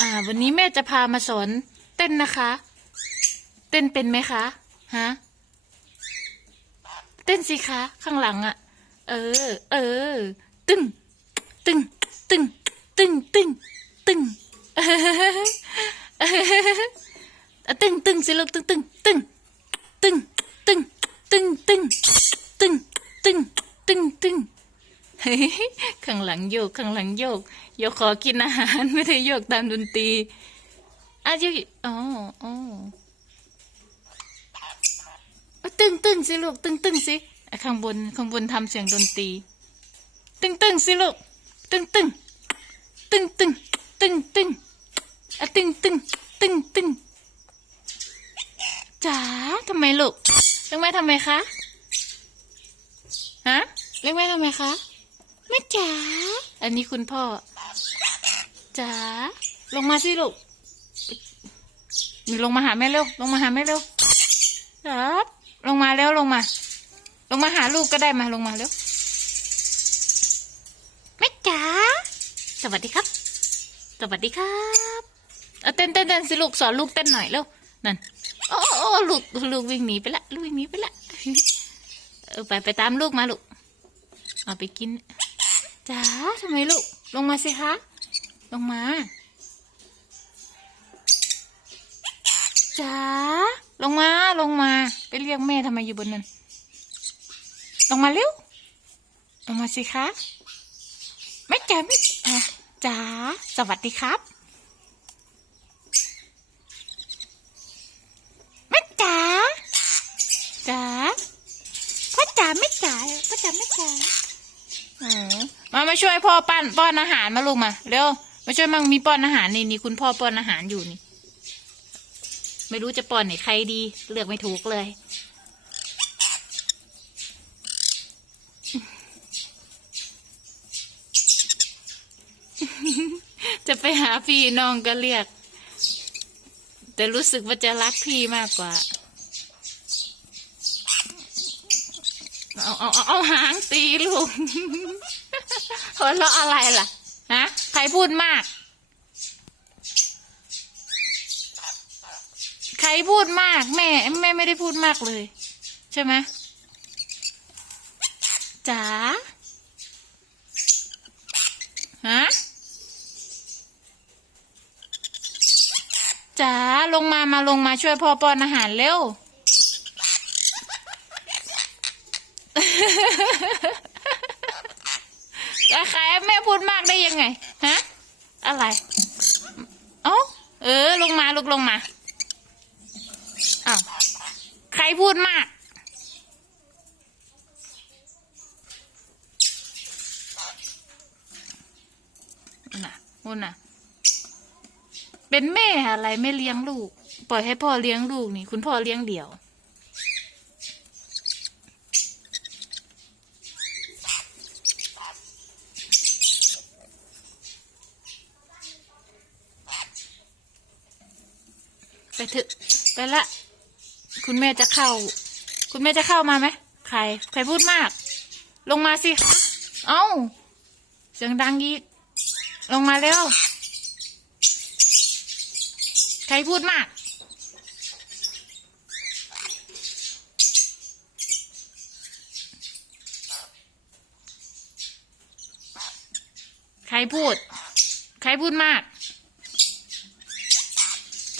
อ่า วันนี้แม่จะพามาสอนเต้นนะคะ เต้นเป็นไหมคะฮะเต้นสิคะ ข้างหลังอะเออ เออ ตึงตึงตึงตึงตึงตึงตึงตึงสิลูกตึงตึงตึงตึงตึงตึงตึงตึงตึงตึงตึง เฮ้ย ข้างหลังโยกข้างหลังโยกโยกขอกินอาหารไม่ได้โยกตามดนตรีอะโยกอ๋ออ๋อตึงตึงสิลูกตึงตึงสิข้างบนข้างบนทำเสียงดนตรี ตึงตึงสิลูกตึงตึงตึงตึงตึงตึงอะตึงตึงตึงตึงจ๋าทำไมลูกเรียกแม่ทำไมคะฮะเรียกแม่ทำไมคะ ม่จ๋า อันนี้คุณพ่อ จ๋า ลงมาสิลูกมีลงมาหาแม่เร็ว ลงมาหาแม่เร็วครับ ลงมาแล้วลงมา ลงมาหาลูกก็ได้มาลงมาเร็ว แม่จ๋า สวัสดีครับ สวัสดีครับเอาเต้นเต้นเต้นสิลูกสอนลูกเต้นหน่อยเร็ว นั่น โอ้โอ้ลูกลูกวิ่งหนีไปละ ลูกวิ่งหนีไปละ เออไปไปตามลูกมาลูก เอาไปกิน จ๋าทำไมลูก ลงมาสิคะ ลงมาจ๋าลงมาลงมา ไปเรียกแม่ทำไมอยู่บนนั้น ลงมาเร็ว ลงมาสิคะแม่จ๋าไม่จ๋าสวัสดีครับแม่จ๋าจ๋าพ่อจ๋าไม่จ๋าพ่อจ๋าไม่จ๋าอืม มามาช่วยพ่อปั้นป้อนอาหารมาลูกมาเร็วมาช่วยมั่งมีป้อนอาหารนี่นี่คุณพ่อป้อนอาหารอยู่นี่ ไม่รู้จะป้อนไหนใครดี เลือกไม่ถูกเลย จะไปหาพี่น้องก็เรียก แต่รู้สึกว่าจะรักพี่มากกว่าเอาเอาเอาเอาหางตีลูก หัวเราะอะไรล่ะฮะใครพูดมาก ใครพูดมาก แม่แม่ไม่ได้พูดมากเลย ใช่ไหมจ๋าฮะจ๋าลงมามาลงมาช่วยพ่อป้อนอาหารเร็ว แม่พูดมากได้ยังไง ฮะ อะไร เอ้า เออ ลงมาลูกลงมาอ้าวใครพูดมาก น่ะนู่นน่ะ เป็นแม่อะไรไม่เลี้ยงลูก ปล่อยให้พ่อเลี้ยงลูกนี่ คุณพ่อเลี้ยงเดี่ยว ไปเถอะไปละ คุณแม่จะเข้า คุณแม่จะเข้ามาไหมใคร ใครพูดมาก ลงมาสิคะเอ้า เสียงดังอีก ลงมาเร็ว ใครพูดมาก ใครพูด ใครพูดมาก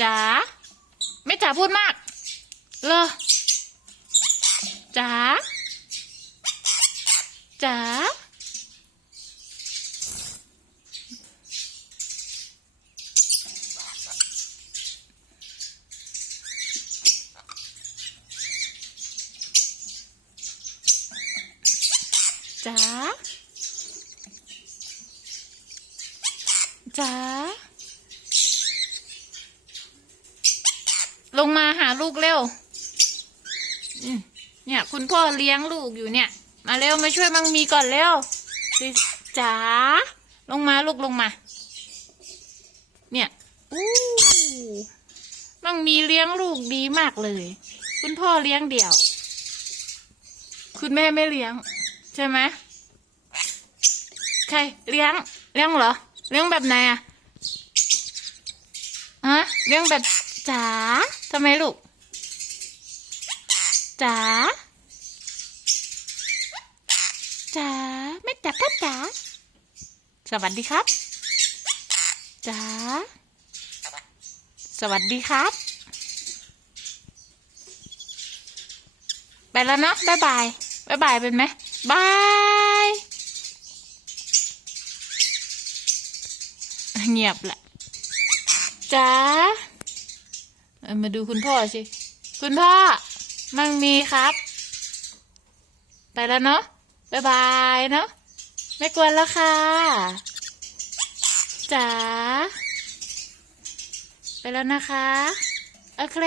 จ๋า จ๋าพูดมาก เลอจ๋าจ๋าจ๋าจ๋า ลงมาหาลูกเร็วเนี่ย คุณพ่อเลี้ยงลูกอยู่เนี่ย มาเร็วมาช่วยมังมีก่อนเร็วจ๋าลงมาลูกลงมา เนี่ยอู้มังมีเลี้ยงลูกดีมากเลย คุณพ่อเลี้ยงเดี่ยว คุณแม่ไม่เลี้ยง ใช่ไหมใครเลี้ยงเลี้ยงเหรอ เลี้ยงแบบไหนอะฮะเลี้ยงแบบ จ๋าทำไมลูกจ๋าจ๋าไม่จ๋าพ่อจ๋าสวัสดีครับจ๋าสวัสดีครับ ไปแล้วนะบ๊ายบายบ๊ายบายเป็นไหมบายเงียบแหละจ๋า มาดูคุณพ่อสิ คุณพ่อ มั่งมีครับ ไปแล้วเนาะบ๊ายบายเนาะ ไม่กวนแล้วค่ะ จ๋า ไปแล้วนะคะ โอเค